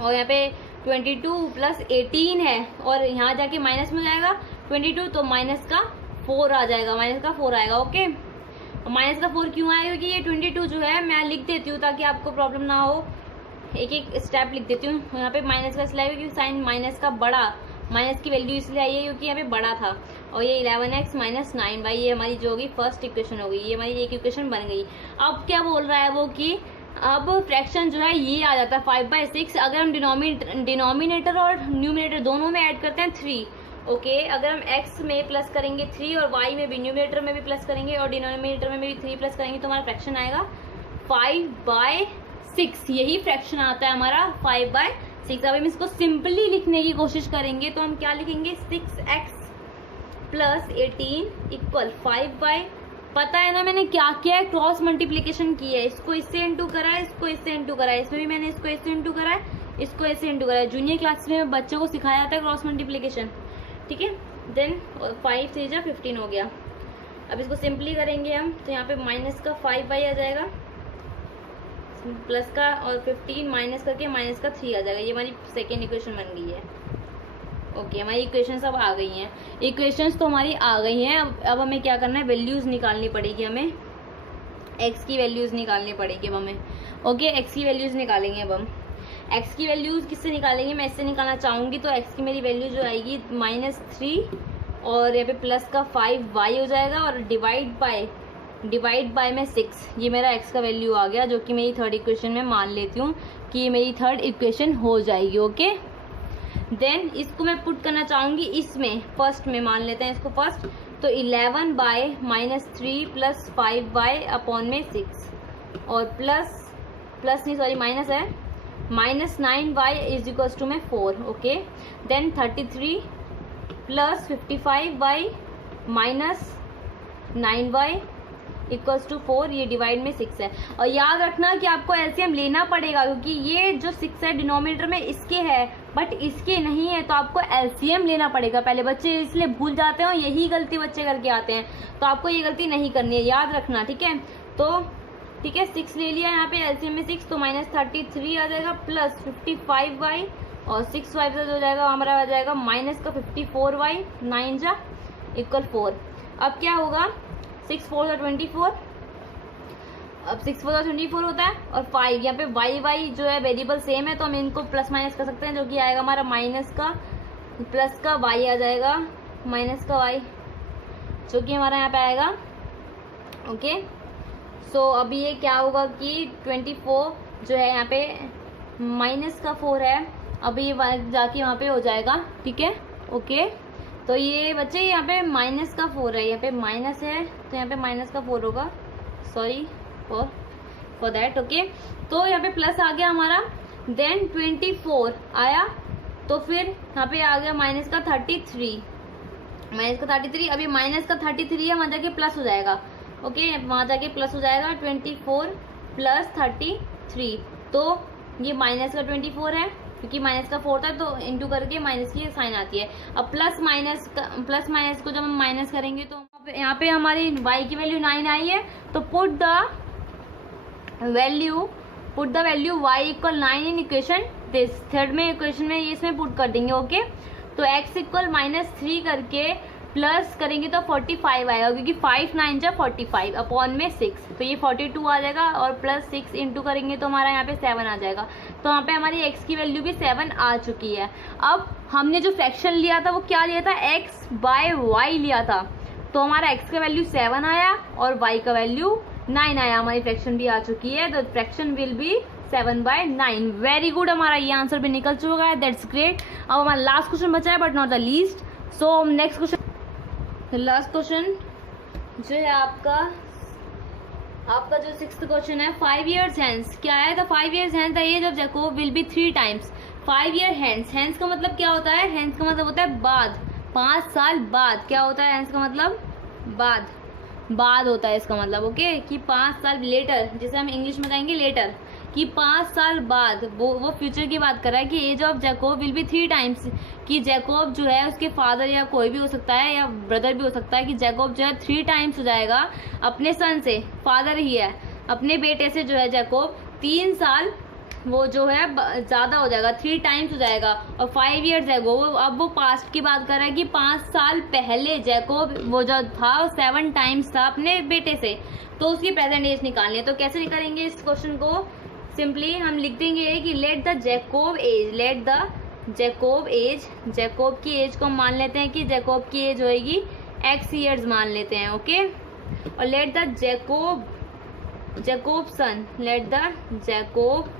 और यहाँ पे 22 + 18 है, और यहाँ जाके माइनस में हो जाएगा 22, तो माइनस का 4 आ जाएगा, माइनस का 4 आएगा। ओके, माइनस का 4 क्यों आएगा, क्योंकि ये 22 जो है मैं लिख देती हूँ ताकि आपको प्रॉब्लम ना हो, एक एक स्टेप लिख देती हूँ। यहाँ पे माइनस का इसलिए आएगा क्योंकि साइन माइनस का बड़ा, माइनस की वैल्यू इसलिए आई है क्योंकि यहाँ पे बड़ा था। और ये 11x - 9y, ये हमारी जो होगी फर्स्ट इक्वेशन हो गई, ये हमारी एक इक्वेशन बन गई। अब क्या बोल रहा है वो कि अब फ्रैक्शन जो है ये आ जाता है 5/6 अगर हम डिनोमिनेटर और न्यूमिनेटर दोनों में ऐड करते हैं 3। ओके, अगर हम x में प्लस करेंगे 3 और y में भी, न्यूमिनेटर में भी प्लस करेंगे और डिनोमिनेटर में भी 3 प्लस करेंगे तो हमारा फ्रैक्शन आएगा 5/6। यही फ्रैक्शन आता है हमारा 5/6। अब हम इसको सिंपली लिखने की कोशिश करेंगे तो हम क्या लिखेंगे, 6x + 18 इक्वल 5/, पता है ना मैंने क्या किया है, क्रॉस मल्टीप्लीकेशन की है। इसको इससे इंटू करा है, इसको इससे इंटू करा है, इसमें भी मैंने इसको इससे इंटू करा है, इसको ऐसे इंटू करा है। जूनियर क्लास में बच्चों को सिखाया जाता है क्रॉस मल्टीप्लीकेशन, ठीक है। देन 5 3 जा 15 हो गया। अब इसको सिंपली करेंगे हम तो यहाँ पे माइनस का 5y आ जाएगा, प्लस का और 15 माइनस करके माइनस का 3 आ जाएगा। ये हमारी सेकेंड इक्वेशन बन गई है। ओके, हमारी इक्वेशंस अब आ गई हैं। इक्वेशंस तो हमारी आ गई हैं। अब हमें क्या करना है, वैल्यूज निकालनी पड़ेगी, हमें x की वैल्यूज निकालनी पड़ेगी अब हमें। ओके, x की वैल्यूज निकालेंगे अब हम। x की वैल्यूज किससे निकालेंगे, मैं इससे निकालना चाहूँगी। तो x की मेरी वैल्यू जो आएगी -3 और यहाँ पे प्लस का 5y हो जाएगा और डिवाइड बाय में 6। ये मेरा x का वैल्यू आ गया जो कि मेरी थर्ड इक्वेशन में मान लेती हूँ कि ये मेरी थर्ड इक्वेशन हो जाएगी। ओके, देन इसको मैं पुट करना चाहूँगी इसमें, फर्स्ट में मान लेते हैं इसको फर्स्ट। तो 11 बाय -3 + 5y अपॉन में 6 और प्लस नहीं सॉरी माइनस है, -9y इज इक्वल्स टू में 4। Okay, then 33 + 55y - 9y equals to 4, ये डिवाइड में 6 है। और याद रखना कि आपको एलसीएम लेना पड़ेगा क्योंकि ये जो 6 है डिनोमिनेटर में इसके है बट इसके नहीं है, तो आपको एलसीएम लेना पड़ेगा। पहले बच्चे इसलिए भूल जाते हैं, यही गलती बच्चे करके आते हैं, तो आपको ये गलती नहीं करनी है, याद रखना, ठीक है। तो ठीक है, 6 ले लिया यहाँ पे एलसीएम में 6, तो -33 आ जाएगा प्लस 55y और 6y हो जाएगा हमारा आ जाएगा माइनस का 54y 9 जा इक्वल 4। अब क्या होगा, 6 4 जा 24, अब 6 4 जा 24 होता है और 5 यहाँ पे y जो है वेरिएबल सेम है तो हम इनको प्लस माइनस कर सकते हैं, जो कि आएगा हमारा माइनस का प्लस का y आ जाएगा माइनस का y जो कि हमारा यहाँ पे आएगा। ओके, सो अभी ये क्या होगा कि 24 जो है यहाँ पे माइनस का 4 है, अभी ये जाके वहाँ पे हो जाएगा, ठीक है। ओके, तो ये बच्चे यहाँ पे माइनस का 4 है, यहाँ पे माइनस है तो यहाँ पे माइनस का 4 होगा, सॉरी फॉर दैट। ओके, तो यहाँ पे प्लस आ गया हमारा, देन 24 आया तो फिर यहाँ पे आ गया माइनस का 33, अभी माइनस का 33 है, वहाँ जाके प्लस हो जाएगा। ओके, वहाँ जाके प्लस हो जाएगा 24 + 33, तो ये माइनस का 24 है क्योंकि माइनस का 4 था तो इंटू करके माइनस की साइन आती है। अब प्लस माइनस को जब हम माइनस करेंगे तो यहाँ पे हमारी y की वैल्यू 9 आई है, तो put the value y equal 9 in equation this. Third में इक्वेशन में ये इसमें पुट कर देंगे। ओके, तो x इक्वल -3 करके प्लस करेंगे तो 45 आएगा, क्योंकि 5 9 जा 45 अपॉन में 6, तो ये 42 आ जाएगा। और प्लस 6 इंटू करेंगे तो हमारा यहाँ पे 7 आ जाएगा। तो यहाँ पे हमारी x की वैल्यू भी 7 आ चुकी है। अब हमने जो फ्रैक्शन लिया था वो क्या लिया था, x बाय y लिया था, तो हमारा x का वैल्यू 7 आया और y का वैल्यू 9 आया। हमारी फ्रैक्शन भी आ चुकी है, तो fraction will be 7/9। Very good, हमारा ये आंसर भी निकल चुका है, दैट्स ग्रेट। अब हमारा लास्ट क्वेश्चन बचा है but not the least. So next question, last question जो है आपका जो 6th क्वेश्चन है, 5 years hence। क्या है, the 5 years hence the age of Jacob will be 3 times 5 year hence। hence का मतलब क्या होता है, hence का मतलब होता है बाद, 5 साल बाद। क्या होता है hence का मतलब, बाद होता है इसका मतलब। ओके, कि 5 साल लेटर, जिसे हम इंग्लिश में कहेंगे लेटर, कि 5 साल बाद, वो फ्यूचर की बात कर रहा है कि age of Jacob will be 3 times, कि जैकोब जो है उसके फादर या कोई भी हो सकता है या ब्रदर भी हो सकता है, कि जैकोब जो है 3 times हो जाएगा अपने सन से, फादर ही है, अपने बेटे से जो है जैकोब 3 साल वो जो है ज्यादा हो जाएगा, 3 times हो जाएगा। और 5 years एगो, अब वो पास्ट की बात कर रहा है कि 5 साल पहले जैकोब वो जो था 7 times था अपने बेटे से, तो उसकी प्रेजेंट एज निकालनी है। तो कैसे निकालेंगे इस क्वेश्चन को, सिंपली हम लिख देंगे कि let the Jacob age, Jacob की एज को मान लेते हैं कि जैकोब की एज होएगी x years मान लेते हैं। ओके, और let the Jacob son, let the Jacob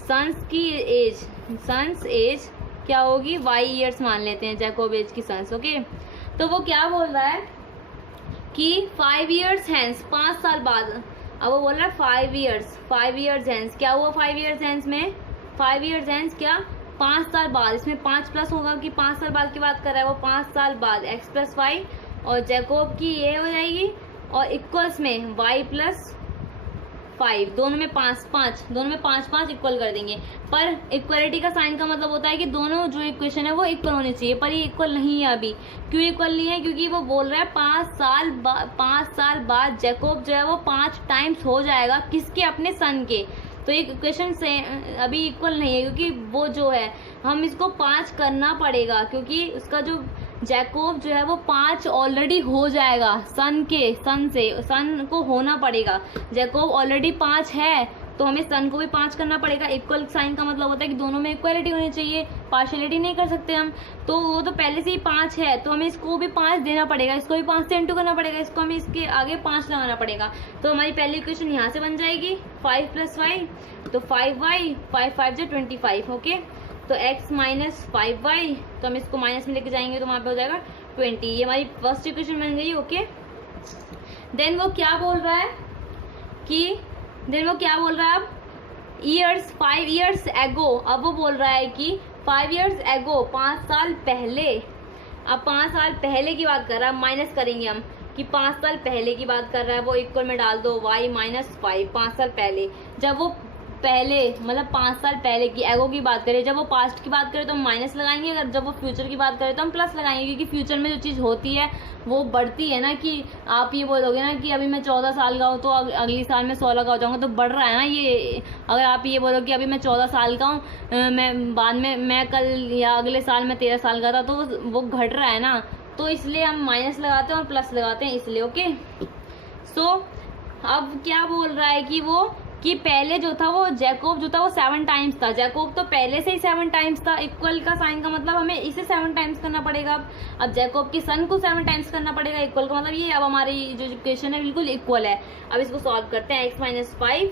sons की एज, सन्स एज क्या होगी y years मान लेते हैं जैकोब एज की सन्स। ओके, तो वो क्या बोल रहा है कि 5 years hence, 5 साल बाद। अब वो बोल रहा है 5 years hence। क्या हुआ 5 years hence में, 5 years hence क्या, 5 साल बाद। इसमें 5 प्लस होगा कि 5 साल बाद की बात कर रहा है वो, 5 साल बाद x + 5 और जैकोब की ये हो जाएगी, और इक्वल्स में y + 5, दोनों में 5 दोनों में 5 इक्वल कर देंगे। पर इक्वलिटी का साइन का मतलब होता है कि दोनों जो इक्वेशन है वो इक्वल होनी चाहिए, पर ये इक्वल नहीं है अभी। क्यों इक्वल नहीं है, क्योंकि वो बोल रहा है 5 साल बाद जैकोब जो है वो 5 times हो जाएगा किसके, अपने सन के। तो ये इक्वेशन से अभी इक्वल नहीं है, क्योंकि वो जो है हम इसको 5 करना पड़ेगा, क्योंकि उसका जो जैकोब जो है वो 5 ऑलरेडी हो जाएगा सन को होना पड़ेगा। जैकोब ऑलरेडी 5 है, तो हमें सन को भी 5 करना पड़ेगा। इक्वल साइन का मतलब होता है कि दोनों में इक्वलिटी होनी चाहिए, पार्शियलिटी नहीं कर सकते हम। तो वो तो पहले से ही 5 है, तो हमें इसको भी 5 देना पड़ेगा, इसको भी 5 से इंटू करना पड़ेगा, इसको हमें इसके आगे 5 लगाना पड़ेगा। तो हमारी पहली इक्वेशन यहाँ से बन जाएगी 5 + 5, तो 5y, 5 5 = 25। ओके, तो x - 5y, तो हम इसको माइनस में लेके जाएंगे तो वहां पे हो जाएगा 20। ये हमारी फर्स्ट इक्वेशन बन गई। ओके, देन वो क्या बोल रहा है अब ईयर्स, 5 years ago। अब वो बोल रहा है कि 5 years ago, 5 साल पहले। अब 5 साल पहले की बात कर रहा है, माइनस करेंगे हम कि 5 साल पहले की बात कर रहा है, वो इक्वल में डाल दो y - 5, 5 साल पहले। जब वो पहले मतलब 5 साल पहले की एगो की बात करें, जब वो पास्ट की बात करें तो हम माइनस लगाएंगे, अगर जब वो फ्यूचर की बात करें तो हम प्लस लगाएंगे, क्योंकि फ्यूचर में जो चीज़ होती है वो बढ़ती है ना। कि आप ये बोलोगे ना कि अभी मैं 14 साल का हूँ तो अगली साल में 16 का हो जाऊँगा, तो बढ़ रहा है ना ये। अगर आप ये बोलो कि अभी मैं 14 साल का हूँ, मैं बाद में मैं कल या अगले साल में 13 साल का था, तो वो घट रहा है ना। तो इसलिए हम माइनस लगाते हैं और प्लस लगाते हैं, इसलिए। ओके, सो अब क्या बोल रहा है कि पहले जो था वो जैकोब जो था वो 7 times था। जैकोब तो पहले से ही 7 times था। इक्वल का साइन का मतलब हमें इसे 7 times करना पड़ेगा। अब जैकोब की सन को 7 times करना पड़ेगा। इक्वल का मतलब ये, अब हमारी जो इक्वेशन है बिल्कुल इक्वल है। अब इसको सॉल्व करते हैं। x - 5,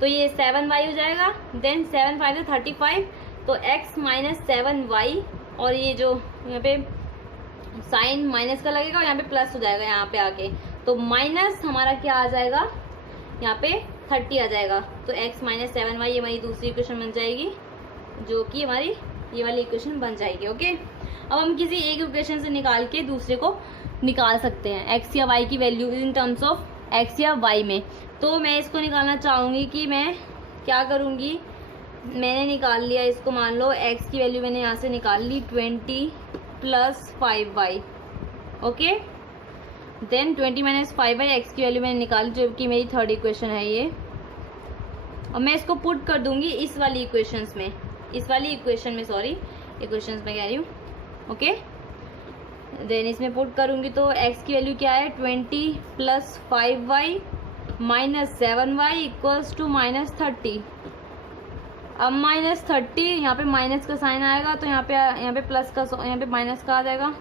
तो ये 7y हो जाएगा। देन 7 5 = 35, तो x - 7y, और ये जो यहाँ पे साइन माइनस का लगेगा और यहाँ पे प्लस हो जाएगा यहाँ पे आके, तो माइनस हमारा क्या आ जाएगा, यहाँ पे 30 आ जाएगा। तो x - 7y ये हमारी दूसरी इक्वेशन बन जाएगी, जो कि हमारी ये वाली इक्वेशन बन जाएगी। ओके, अब हम किसी एक इक्वेशन से निकाल के दूसरे को निकाल सकते हैं, x या y की value in terms of x या y में। तो मैं इसको निकालना चाहूँगी कि मैं क्या करूँगी, मैंने निकाल लिया इसको, मान लो x की वैल्यू मैंने यहाँ से निकाल ली 20 + 5y। Okay, then 20 - 5y x की वैल्यू मैंने निकाली, जो कि मेरी थर्ड इक्वेशन है ये। और मैं इसको पुट कर दूंगी इस वाली इक्वेशंस में, इस वाली इक्वेशन में, सॉरी इक्वेशंस में कह रही हूँ। ओके, देन इसमें पुट करूंगी तो x की वैल्यू क्या है 20 + 5y - 7y = -30। अब -30, यहाँ पे माइनस का साइन आएगा तो यहाँ पे प्लस का, यहाँ पे माइनस का आ जाएगा,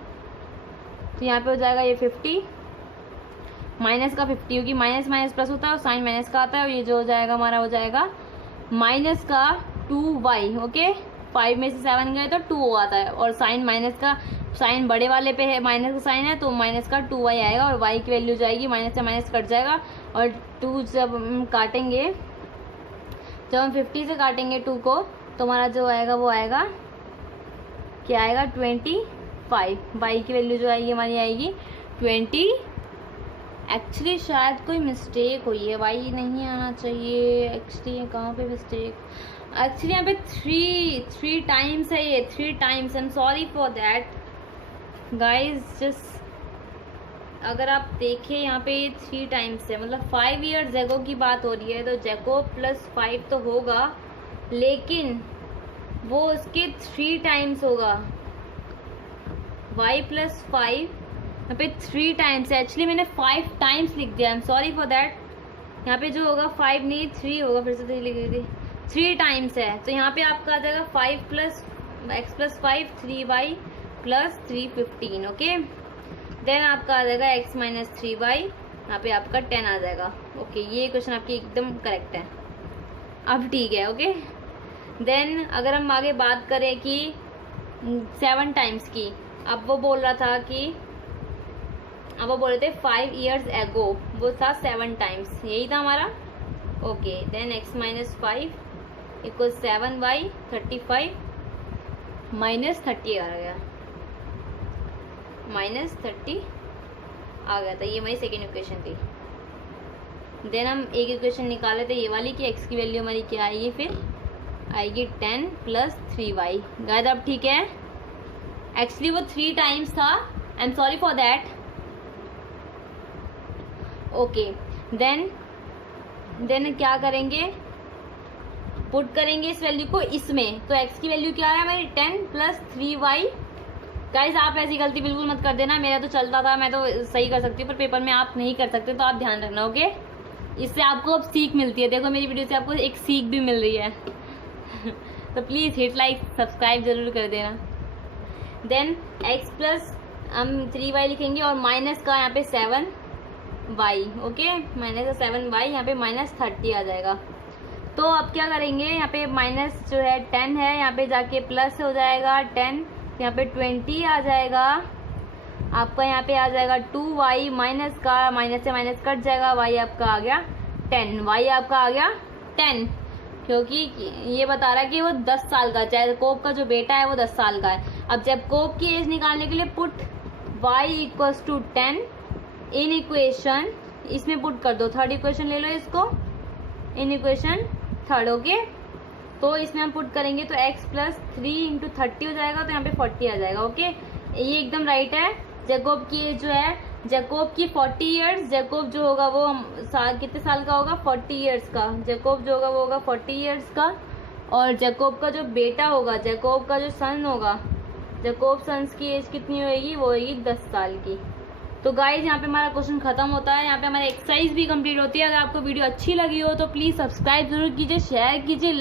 तो यहाँ पे हो जाएगा ये 50, माइनस का 50, क्योंकि माइनस माइनस प्लस होता है और साइन माइनस का आता है। और ये जो हो जाएगा हमारा हो जाएगा माइनस का 2y। ओके, 5 में से 7 गए तो 2 आता है, और साइन माइनस का, साइन बड़े वाले पे है, माइनस का साइन है तो माइनस का 2y आएगा, और y की वैल्यू जाएगी, माइनस से माइनस कट जाएगा, और 2 जब हम काटेंगे, जब हम 50 से काटेंगे 2 को, तो हमारा जो आएगा वो आएगा क्या आएगा 25। y की वैल्यू जो आएगी हमारी आएगी 20। एक्चुअली शायद कोई मिस्टेक हुई है, y नहीं आना चाहिए एक्चुअली, कहाँ पे मिस्टेक, एक्चुअली यहाँ पे थ्री टाइम्स है, ये 3 times. I am sorry for that guys. Just अगर आप देखें यहाँ पे ये 3 टाइम्स है, मतलब 5 ईयर्स एगो की बात हो रही है, तो जैकोब + 5 तो होगा, लेकिन वो उसके 3 टाइम्स होगा। y + 5 यहाँ पे 3 टाइम्स है, एक्चुअली मैंने 5 टाइम्स लिख दिया, आई एम सॉरी फॉर दैट। यहाँ पे जो होगा 5 नहीं 3 होगा, फिर से 3 लिख दी, 3 टाइम्स है, तो यहाँ पे आपका आ जाएगा 5 + x + 5 3y + 3 15। ओके, देन आपका आ जाएगा x - 3y, यहाँ पे आपका 10 आ जाएगा। ओके, ये क्वेश्चन आपकी एकदम करेक्ट है, अब ठीक है। ओके, देन अगर हम आगे बात करें कि 7 टाइम्स की, अब वो बोल रहा था कि, अब वो बोल रहे थे 5 ईयर्स एगो, वो था 7 टाइम्स, यही था हमारा। ओके, देन x - 5 = 7y 35 -30 आ गया, -30 आ गया था, ये हमारी सेकेंड इक्वेशन थी। देन हम एक इक्वेशन निकाले थे ये वाली कि x की वैल्यू हमारी क्या आएगी, फिर आएगी 10 + 3y। गाइस अब ठीक है, एक्चुअली वो 3 टाइम्स था, I am sorry for that. Okay, then क्या करेंगे, पुट करेंगे इस वैल्यू को इसमें, तो x की वैल्यू क्या है हमारी 10 + 3y। गाइज आप ऐसी गलती बिल्कुल मत कर देना, मेरा तो चलता था, मैं तो सही कर सकती हूँ, पर पेपर में आप नहीं कर सकते, तो आप ध्यान रखना। ओके, इससे आपको अब सीख मिलती है, देखो मेरी वीडियो से आपको एक सीख भी मिल रही है। तो प्लीज हिट लाइक सब्सक्राइब जरूर कर देना। देन x + हम 3y लिखेंगे, और माइनस का यहाँ पे 7y। ओके, -7y, यहाँ पे -30 आ जाएगा। तो अब क्या करेंगे, यहाँ पे माइनस जो है 10 है, यहाँ पे जाके प्लस हो जाएगा 10, यहाँ पे 20 आ जाएगा आपका, यहाँ पे आ जाएगा 2y, माइनस का माइनस से माइनस कट जाएगा, y आपका आ गया 10, y आपका आ गया 10, क्योंकि ये बता रहा है कि वो 10 साल का, जैकोब का जो बेटा है वो 10 साल का है। अब जैकोब की एज निकालने के लिए पुट y = 10 इन इक्वेशन, इसमें पुट कर दो, थर्ड इक्वेशन ले लो इसको, इन इक्वेशन थर्ड। ओके, तो इसमें हम पुट करेंगे तो x + 3 × 30 हो जाएगा, तो यहाँ पे 40 आ जाएगा। ओके, ये एकदम राइट है। जैकोब की एज जो है, जैकोब की 40 ईयर्स, जैकोब जो होगा वो कितने साल का होगा 40 ईयर्स का, जैकोब जो होगा वो होगा 40 ईयर्स का, और जैकोब का जो बेटा होगा, जैकोब का जो सन होगा, जैकोब सन्स की एज कितनी होगी, वो होगी 10 साल की। तो गाइज यहाँ पे हमारा क्वेश्चन खत्म होता है, यहाँ पे हमारी एक्सरसाइज भी कंप्लीट होती है। अगर आपको वीडियो अच्छी लगी हो तो प्लीज़ सब्सक्राइब जरूर कीजिए, शेयर कीजिए,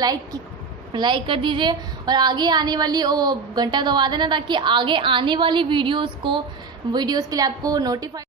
लाइक कर दीजिए, और आगे आने वाली वो घंटा दबा देना, ताकि आगे आने वाली वीडियोस के लिए आपको नोटिफाई